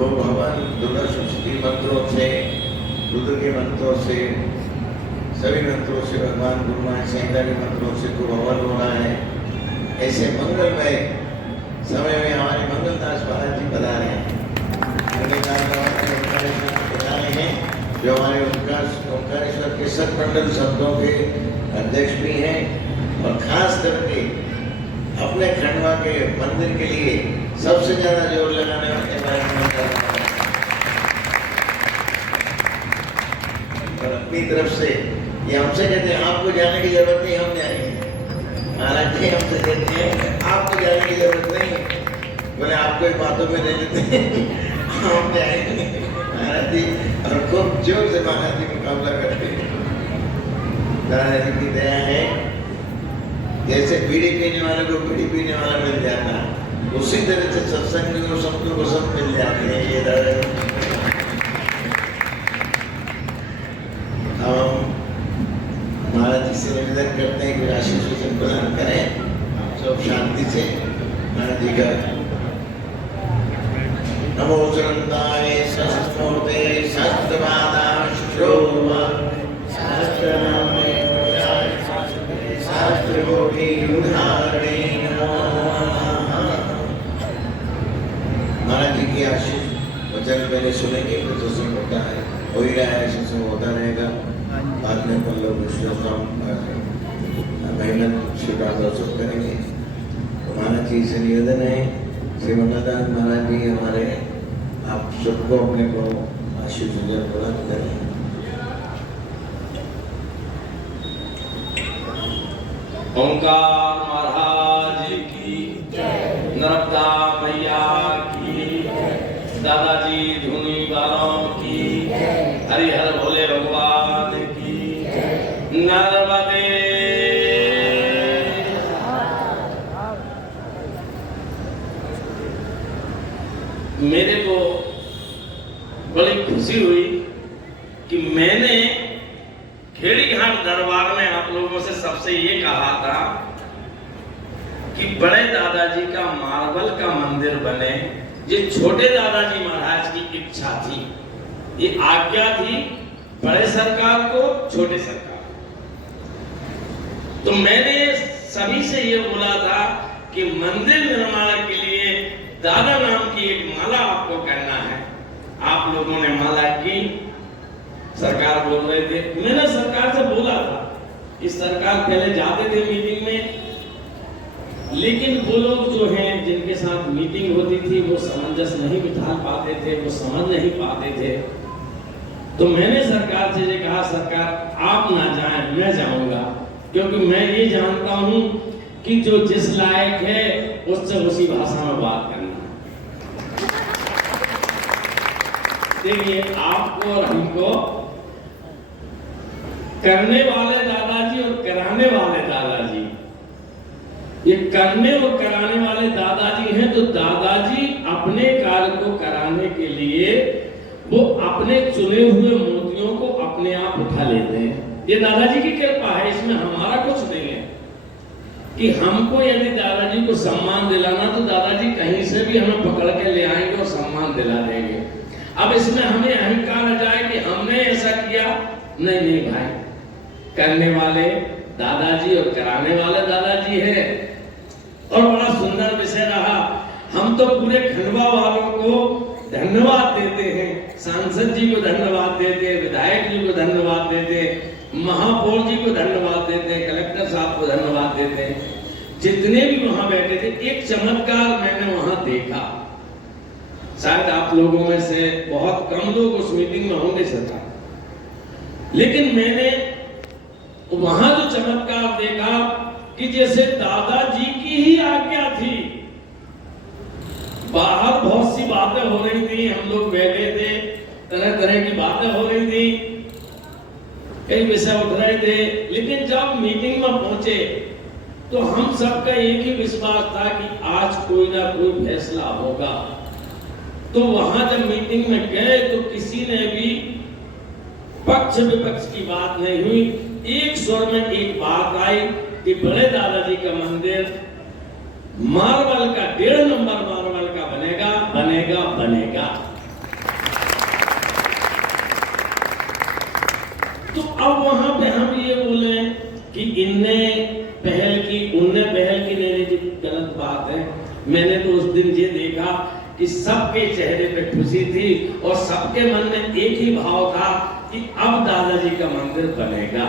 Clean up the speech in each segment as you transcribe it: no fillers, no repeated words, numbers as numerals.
खूब हवन दुर्गा सप्तशती मंत्रों से, रुद्र के मंत्रों से, सभी मंत्रों से, भगवान गुरु महाराज संहिता के मंत्रों से खूब हवन हो रहा है। ऐसे मंगलमय समय में हमारे मंगलदास महाराज जी बता रहे हैं, जो हमारे ओंकारेश्वर के सतमंडल शब्दों के अध्यक्ष भी हैं और खास करके अपने खंडवा के मंदिर के लिए सबसे ज्यादा जोर लगाने वाले और अपनी तरफ से ये हमसे कहते हैं आपको जाने की जरूरत नहीं, हम जाएंगे। महाराज जी हमसे कहते हैं आपको जाने की जरूरत नहीं, बोले आपको एक बातों में ले लेते हैं, हम जाएंगे। महाराज जी और खूब जोर से महाराज जी मुकाबला करते हैं। दादा जी की दया है, जैसे बीड़ी पीने वाले को बीड़ी पीने वाला मिल जाता है, उसी तरह से सत्संग को सबको सब मिल जाते हैं। ये दादा हम महाराज जी से निवेदन करते हैं कि आशीष वचन प्रदान करें, सब शांति से महाराज जी का। नमो चरंताय सत्समूर्ते सत्यवादाश्रोमा शास्त्रनामे प्रजाय शास्त्रकोटि उदाहरणे महाराज जी की आशीष वचन पहले सुनेंगे, फिर सत्संग होता है, हो ही रहा है, सत्संग होता रहेगा। बाद में अपन लोग मेहनत स्वीकार दर्शन करेंगे। तो महाराज जी से निवेदन है, श्री मंगलदास महाराज जी हमारे आप सबको अपने को आशीष वचन प्रदान करें। ओंकार महाराज की जय, नर्मदा मैया की जय, दादाजी धुनी वालों की जय, हरिहर भोले भगवान की जय, नर्मदे। मेरे को बड़ी खुशी हुई कि मैंने खेड़ी घाट दरबार में आप लोगों से सबसे ये कहा था कि बड़े दादाजी का मार्बल का मंदिर बने। ये छोटे दादाजी महाराज की इच्छा थी, ये आज्ञा थी बड़े सरकार को, छोटे सरकार को। तो मैंने सभी से ये बोला था कि मंदिर निर्माण के लिए दादा नाम की एक माला आपको करना है। आप लोगों ने माला की, सरकार बोल रहे थे, मैंने सरकार से बोला था कि सरकार पहले जाते थे मीटिंग में, लेकिन वो लोग जो हैं जिनके साथ मीटिंग होती थी वो सामंजस्य नहीं बिठा पाते थे, वो समझ नहीं पाते थे। तो मैंने सरकार से ये कहा, सरकार आप ना जाएं, मैं जाऊंगा, क्योंकि मैं ये जानता हूं कि जो जिस लायक है उससे उसी भाषा में बात करना। देखिए आपको और हमको करने वाले दादाजी और कराने वाले दादाजी, ये करने और कराने वाले दादाजी हैं। तो दादाजी अपने कार्य को कराने के लिए वो अपने चुने हुए मोतियों को अपने आप उठा लेते हैं। ये दादाजी की कृपा है, इसमें हमारा कुछ नहीं है कि हमको यदि दादाजी को सम्मान दिलाना तो दादाजी कहीं से भी हमें पकड़ के ले आएंगे और सम्मान दिला देंगे। अब इसमें हमें अहंकार आ जाए कि हमने ऐसा किया, नहीं नहीं भाई, करने वाले दादाजी और कराने वाले दादाजी है। और बड़ा सुंदर विषय रहा, हम तो पूरे खंडवा वालों को धन्यवाद देते हैं, सांसद जी को धन्यवाद देते हैं, विधायक जी को धन्यवाद देते हैं, महापौर जी को धन्यवाद देते हैं, कलेक्टर साहब को धन्यवाद देते हैं, जितने भी वहां बैठे थे। एक चमत्कार मैंने वहां देखा, शायद आप लोगों में से बहुत कम लोग उस मीटिंग में होंगे सरकार, लेकिन मैंने वहां जो चमत्कार देखा कि जैसे दादाजी की ही आज्ञा थी। बाहर बहुत सी बातें हो रही थी, हम लोग बैठे थे, तरह तरह की बातें हो रही थी, कई विषय उठ रहे थे, लेकिन जब मीटिंग में पहुंचे तो हम सबका एक ही विश्वास था कि आज कोई ना कोई फैसला होगा। तो वहां जब मीटिंग में गए तो किसी ने भी पक्ष विपक्ष की बात नहीं हुई, एक स्वर में एक बात आई कि बड़े दादाजी का मंदिर मार्बल का 1.5 नंबर मार्बल का बनेगा बनेगा बनेगा। तो अब वहां पे हम ये बोले कि इनने पहल की, उनने पहल की, नहीं जी गलत बात है। मैंने तो उस दिन ये देखा कि सबके चेहरे पे खुशी थी और सबके मन में एक ही भाव था कि अब दादाजी का मंदिर बनेगा।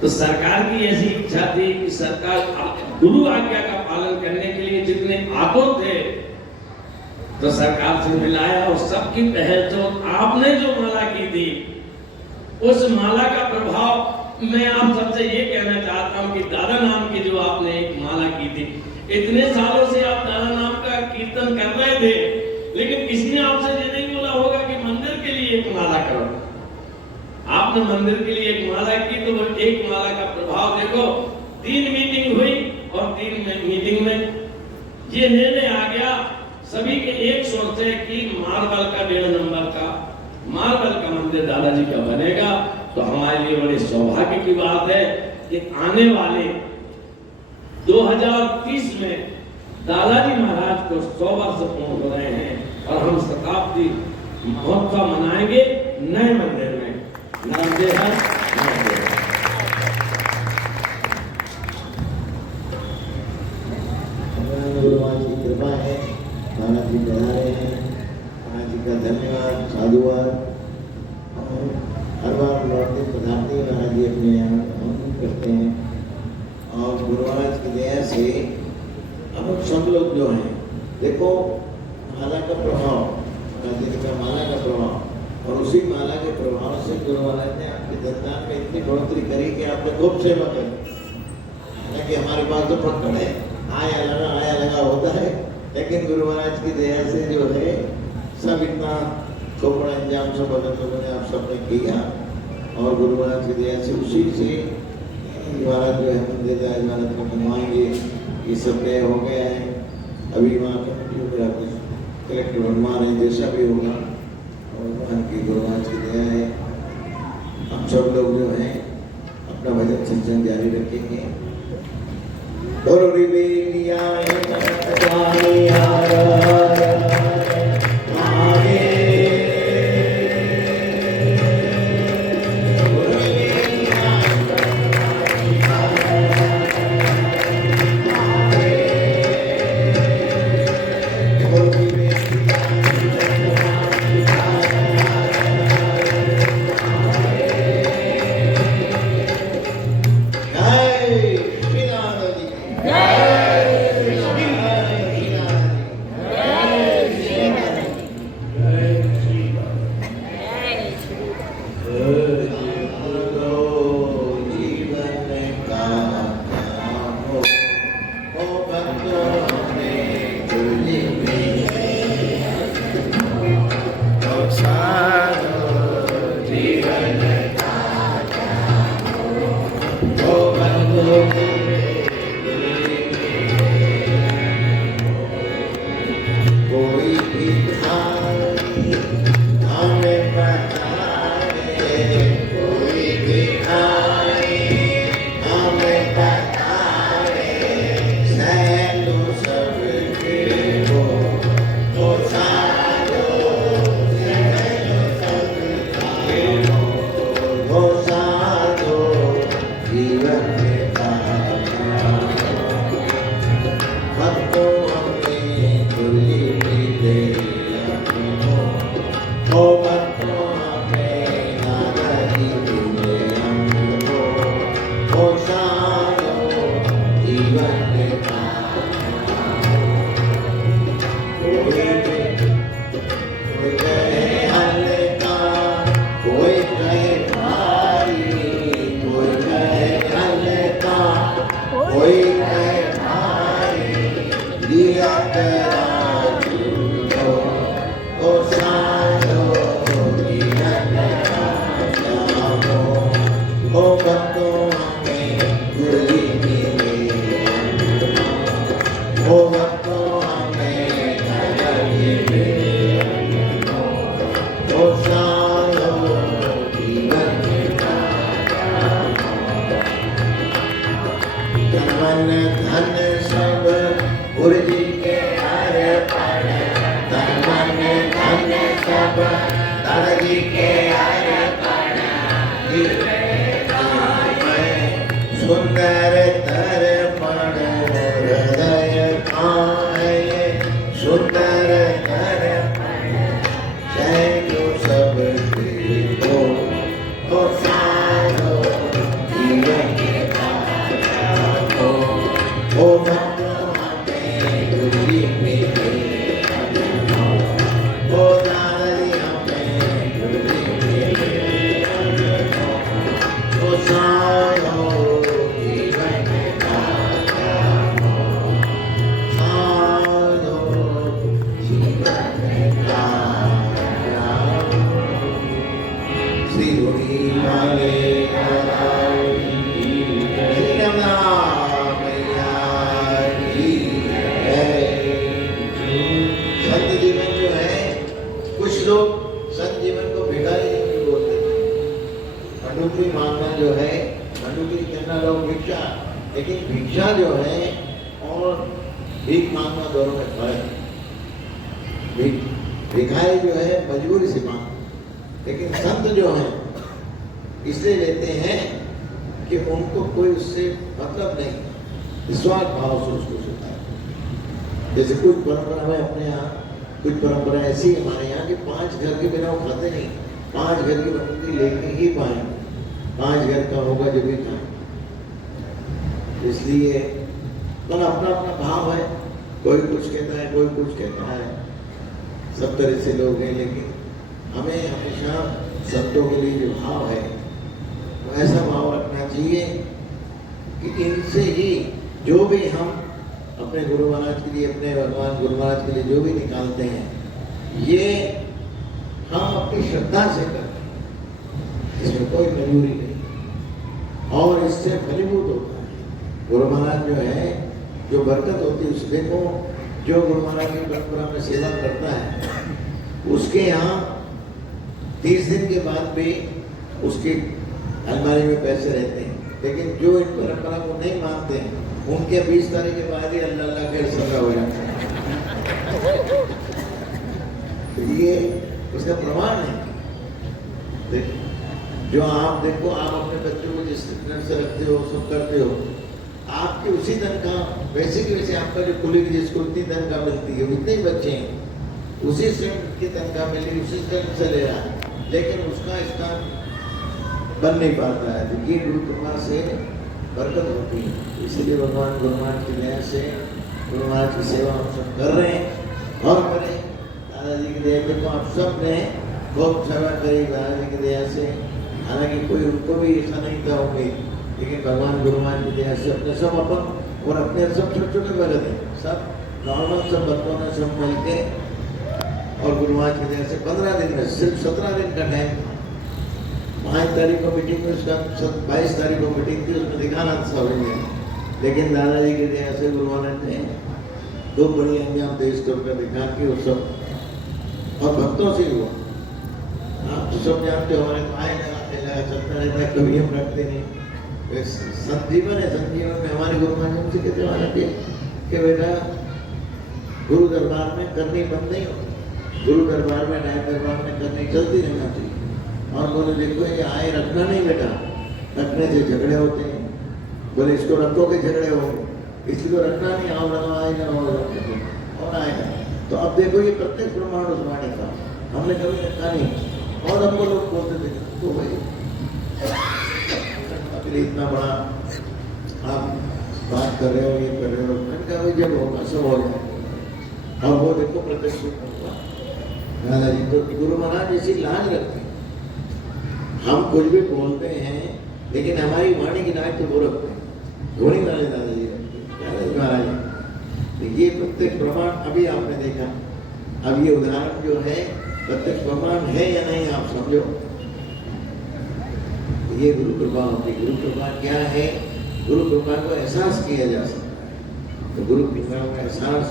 तो सरकार की ऐसी इच्छा थी कि सरकार गुरु आज्ञा का पालन करने के लिए जितने आतुर थे तो सरकार से मिलाया और सबकी पहल। तो आपने जो माला की थी उस माला का प्रभाव मैं आप सबसे ये कहना चाहता हूं कि दादा नाम की जो आपने एक माला की थी, इतने सालों से आप दादा नाम का कीर्तन कर रहे थे, लेकिन किसी ने आपसे ये नहीं बोला होगा कि मंदिर के लिए एक माला करो। आपने मंदिर के लिए एक माला की, तो वो एक माला का प्रभाव देखो। 3 मीटिंग हुई और 3 मीटिंग में ये निर्णय आ गया सभी के एक सोच है कि मार्बल का 1.5 नंबर का मार्बल का मंदिर दादाजी का बनेगा। तो हमारे लिए बड़े सौभाग्य की बात है कि आने वाले 2030 में दादाजी महाराज को 100 वर्ष पूर्ण हो रहे हैं और हम शताब्दी महोत्सव मनाएंगे नए मंदिर में। नमस्ते है, नमस्ते। गुरु महाराज की कृपा है, महाराज जी बना रहे हैं, महाराज जी का धन्यवाद, साधुवाद। और हर बार लौटते पधारते महाराज जी अपने यहाँ करते हैं और गुरु महाराज की दया से हम सब लोग जो हैं, देखो माला का प्रभाव, का माला का प्रभाव, और उसी माला के प्रभाव से गुरु महाराज ने आपके दरबार में इतनी बढ़ोतरी करी कि आपने खूब सेवा करी। हालांकि हमारे पास तो पकड़ है, आया लगा होता है, लेकिन गुरु महाराज की दया से जो है सब इतना खोपड़ा अंजाम सब बदल लोगों ने आप सबने किया और गुरु महाराज की दया से उसी से महाराज जो है मंदिर महाराज को बनवाएंगे। ये सब तय हो गया है। अभी वहाँ कमेटी कलेक्टर बनवा रहे, जैसा भी होगा, और वहाँ की गुरु महाराज की दया है। हम सब लोग जो हैं अपना भजन कीर्तन जारी रखेंगे। कुछ लोग संजीवन को भिखारी नहीं बोलते, मंडूकरी मांगना जो है, मंडूकरी करना लोग भिक्षा, लेकिन भिक्षा जो है और भीख मांगना दोनों में फर्क है। भिखारी जो है मजबूरी से मांग, लेकिन संत जो है इसलिए लेते हैं कि उनको कोई उससे मतलब नहीं, निस्वार्थ भाव से उसको सुनता है। जैसे कुछ परंपरा में अपने यहाँ कुछ परंपरा ऐसी है हमारे यहाँ कि 5 घर के बिना वो खाते नहीं, 5 घर की मंडूकरी लेके ही पाए, 5 घर का होगा जो भी खाए। इसलिए तो अपना अपना भाव है, कोई कुछ कहता है, कोई कुछ कहता है, सब तरह से लोग हैं, लेकिन हमें हमेशा संतों के लिए जो भाव है वो ऐसा भाव रखना चाहिए कि इनसे ही जो भी हम अपने गुरु महाराज के लिए, अपने भगवान गुरु महाराज के लिए जो भी निकालते हैं, ये हम अपनी श्रद्धा से करते हैं, इसमें कोई मजबूरी नहीं और इससे फलीभूत होता है। गुरु महाराज जो है, जो बरकत होती है उसके को, जो गुरु महाराज की परंपरा में सेवा करता है उसके यहाँ 30 दिन के बाद भी उसकी अलमारी में पैसे रहते हैं, लेकिन जो इन परंपरा को नहीं मानते हैं उनके 20 तारीख के बाद ही अल्लाह अल्लाह खैर सदा हो जाता है। तो ये उसका प्रमाण है। जो आप देखो, आप अपने बच्चों को जिस तरह से रखते हो, सब करते हो, आपकी उसी तनख्वाह वैसे की वैसे आपका जो कुली जिसको उतनी तनख्वाह मिलती है, उतने ही बच्चे हैं, उसी से उनकी तनख्वाह मिली, उसी तरह से ले रहा है, लेकिन उसका स्थान बन नहीं पाता है। तो ये गुरु कृपा से बरकत होती है। इसलिए भगवान गुरु महाराज की दया से गुरु महाराज की सेवा हम सब कर रहे हैं और करें। दादाजी की दया से तो आप सब ने बहुत सेवा करी दादाजी की दया से, हालांकि कोई उनको भी ऐसा नहीं था उम्मीद, लेकिन भगवान गुरु महाराज की दया से अपने सब अपन और अपने सब छोटे छोटे भगत हैं, सब नॉर्मल सब बच्चों ने सब मिल के और गुरु महाराज की दया से 15 दिन में, सिर्फ 17 दिन का टाइम था। 5 तारीख को मीटिंग में, उसका 22 तारीख को मीटिंग थी, उसमें दिखाना सब है, लेकिन दादाजी की दया से गुरु महाराज ने 2 बड़ी अंजाम देश कर दिखा के वो सब और भक्तों से हुआ। आप तो सब जानते हो, हमारे तो आए लगा चलता रहता है, कभी हम रखते नहीं। संजीवन है, संजीवन में हमारे गुरु महाराज हमसे कहते महाराज कि बेटा गुरु दरबार में करनी बंद नहीं होती, गुरु दरबार में, नायब दरबार में करनी चलती रहना चाहिए। और बोले देखो ये आए रखना नहीं बेटा, रखने से झगड़े होते हैं, बोले इसको रखो के झगड़े होंगे, इसको रखना नहीं, आओ लगा आएगा और आएगा। तो अब देखो ये प्रत्येक प्रमाण उस वाणी का, हमने कभी रखा नहीं और हमको लोग बोलते थे तो भाई इतना बड़ा आप बात कर रहे हो, ये कर रहे हो, मैंने जब होगा सब हो जाएगा। और वो देखो प्रत्यक्ष दादाजी तो गुरु महाराज ऐसी लाज रखते हैं, हम कुछ भी बोलते हैं लेकिन हमारी वाणी की लाज तो वो रखते हैं, धोनी वाले दादाजी रखते हैं महाराज। तो ये प्रत्यक्ष प्रमाण अभी आपने देखा, अब ये उदाहरण जो है प्रत्यक्ष प्रमाण है या नहीं आप समझो। ये गुरु कृपा होती है। गुरु कृपा क्या है? गुरु कृपा को एहसास किया जा सकता है। तो गुरु कृपा का एहसास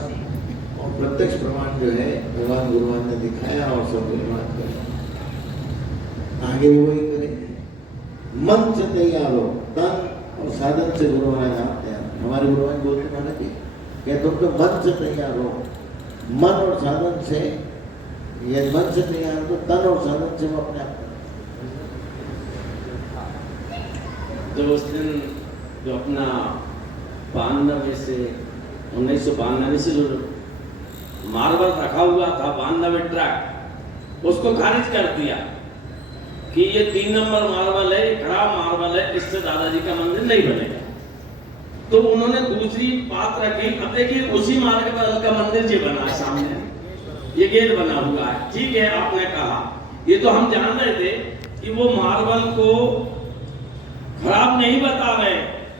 और प्रत्यक्ष प्रमाण जो है भगवान गुरुवान ने दिखाया और सब निर्माण करें, आगे भी वही करें। मन से तैयार हो, तन और साधन से गुरु महाराज आते हैं। हमारे गुरुवान बोलते महाराज जी क्या तुम तो मन से तैयार हो, मन और साधन से, ये मन से तैयार हो तो तन और साधन से वो अपने आप। जब उस दिन जो अपना 92 से 1992 से जो मार्बल रखा हुआ था 92 ट्रक, उसको खारिज कर दिया कि ये 3 नंबर मार्बल है, खराब मार्बल है, इससे दादाजी का मंदिर नहीं बनेगा। तो उन्होंने दूसरी बात रखी, अब देखिए उसी मार्बल का मंदिर जी बना है, सामने ये गेट बना हुआ है। ठीक है, आपने कहा, ये तो हम जान रहे थे कि वो मार्बल को खराब नहीं बता रहे,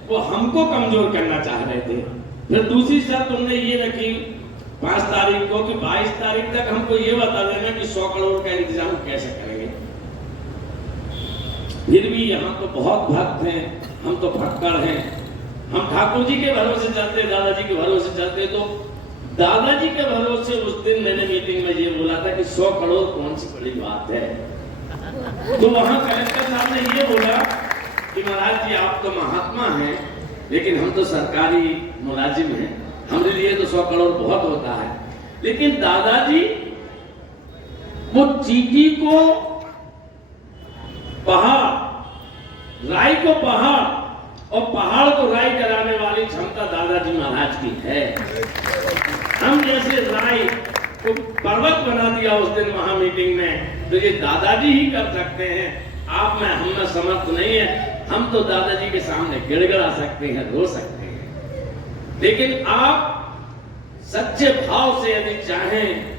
वो हमको कमजोर करना चाह रहे थे। फिर दूसरी शर्त उन्होंने ये रखी 5 तारीख को कि 22 तारीख तक हमको ये बता देना कि 100 करोड़ का इंतजाम कैसे करेंगे। फिर भी यहाँ तो बहुत भक्त हैं, हम तो भक्कड़ हैं, हम ठाकुर जी के भरोसे चलते, दादाजी के भरोसे चलते, तो दादाजी के भरोसे उस दिन मैंने मीटिंग में ये बोला था कि 100 करोड़ कौन सी बड़ी बात है। तो वहां कलेक्टर साहब ने ये बोला कि महाराज जी आप तो महात्मा हैं, लेकिन हम तो सरकारी मुलाजिम हैं, हमारे लिए तो 100 करोड़ बहुत होता है। लेकिन दादाजी वो चीटी को पहाड़, राई को पहाड़ और पहाड़ को राई कराने वाली क्षमता दादाजी महाराज की है। हम जैसे राई को पर्वत बना दिया उस दिन वहां मीटिंग में, तो ये दादाजी ही कर सकते हैं। आप में हम में समर्थ नहीं है। हम तो दादाजी के सामने गिड़गिड़ा सकते हैं, रो सकते हैं, लेकिन आप सच्चे भाव से यदि चाहें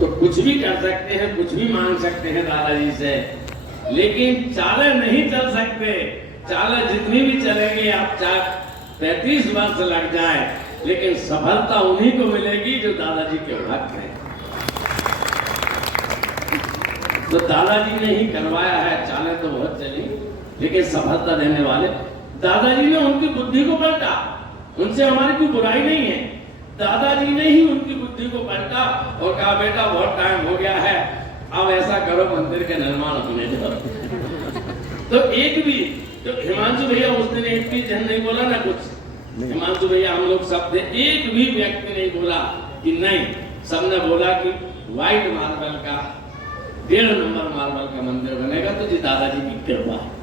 तो कुछ भी कर सकते हैं, कुछ भी मांग सकते हैं दादाजी से। लेकिन चालें नहीं चल सकते। चालें जितनी भी चलेंगे, आप 35 वर्ष लग जाए, लेकिन सफलता उन्हीं को मिलेगी जो दादाजी के भक्त हैं। तो दादाजी ने ही करवाया है। चालें तो बहुत चली, लेकिन सफलता देने वाले दादाजी ने उनकी बुद्धि को पलटा। उनसे हमारी कोई बुराई नहीं है। दादाजी ने ही उनकी बुद्धि को पलटा और कहा बेटा बहुत टाइम हो गया है, अब ऐसा करो मंदिर के निर्माण होने दो। तो एक भी, तो हिमांशु भैया उस दिन एक भी जन नहीं बोला ना कुछ। हिमांशु भैया हम लोग सब थे, एक भी व्यक्ति नहीं बोला कि नहीं। सबने बोला कि व्हाइट मार्बल का 1.5 नंबर मार्बल का मंदिर बनेगा, तो जी दादाजी की कृपा है।